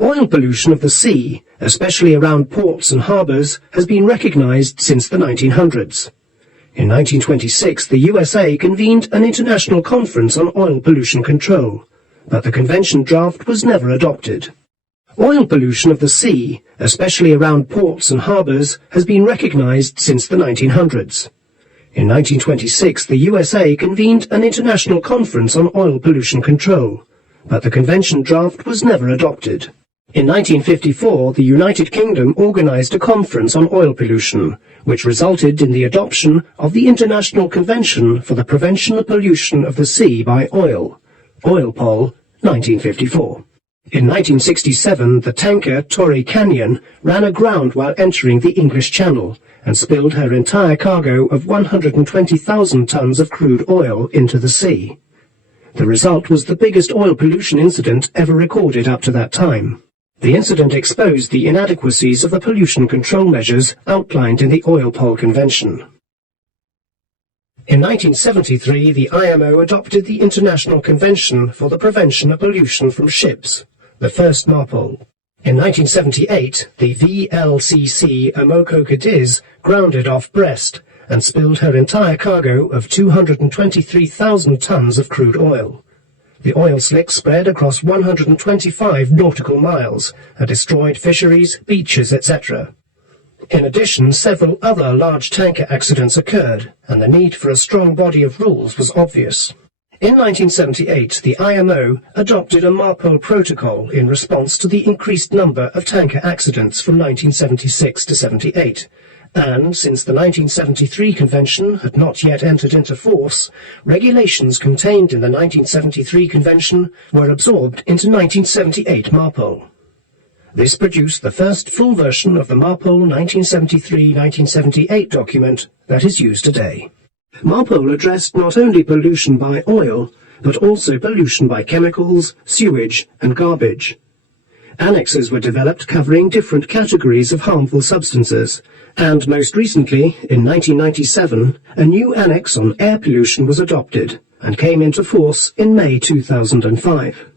Oil pollution of the sea, especially around ports and harbours, has been recognised since the 1900s. In 1926, the USA convened an international conference on oil pollution control, but the convention draft was never adopted. Oil pollution of the sea, especially around ports and harbours, has been recognised since the 1900s. In 1926, the USA convened an international conference on oil pollution control, but the convention draft was never adopted. In 1954, the United Kingdom organised a conference on oil pollution, which resulted in the adoption of the International Convention for the Prevention of Pollution of the Sea by Oil, Marpol, 1954. In 1967, the tanker Torrey Canyon ran aground while entering the English Channel and spilled her entire cargo of 120,000 tons of crude oil into the sea. The result was the biggest oil pollution incident ever recorded up to that time. The incident exposed the inadequacies of the pollution control measures outlined in the Marpol Convention. In 1973, the IMO adopted the International Convention for the Prevention of Pollution from Ships, the first Marpol. In 1978, the VLCC Amoco Cadiz grounded off Brest and spilled her entire cargo of 223,000 tons of crude oil. The oil slick spread across 125 nautical miles and destroyed fisheries, beaches, etc. In addition, several other large tanker accidents occurred, and the need for a strong body of rules was obvious. In 1978, the IMO adopted a Marpol protocol in response to the increased number of tanker accidents from 1976 to 78. And, since the 1973 convention had not yet entered into force, regulations contained in the 1973 convention were absorbed into 1978 Marpol. This produced the first full version of the Marpol 1973-1978 document that is used today. Marpol addressed not only pollution by oil, but also pollution by chemicals, sewage, and garbage. Annexes were developed covering different categories of harmful substances, and most recently, in 1997, a new annex on air pollution was adopted and came into force in May 2005.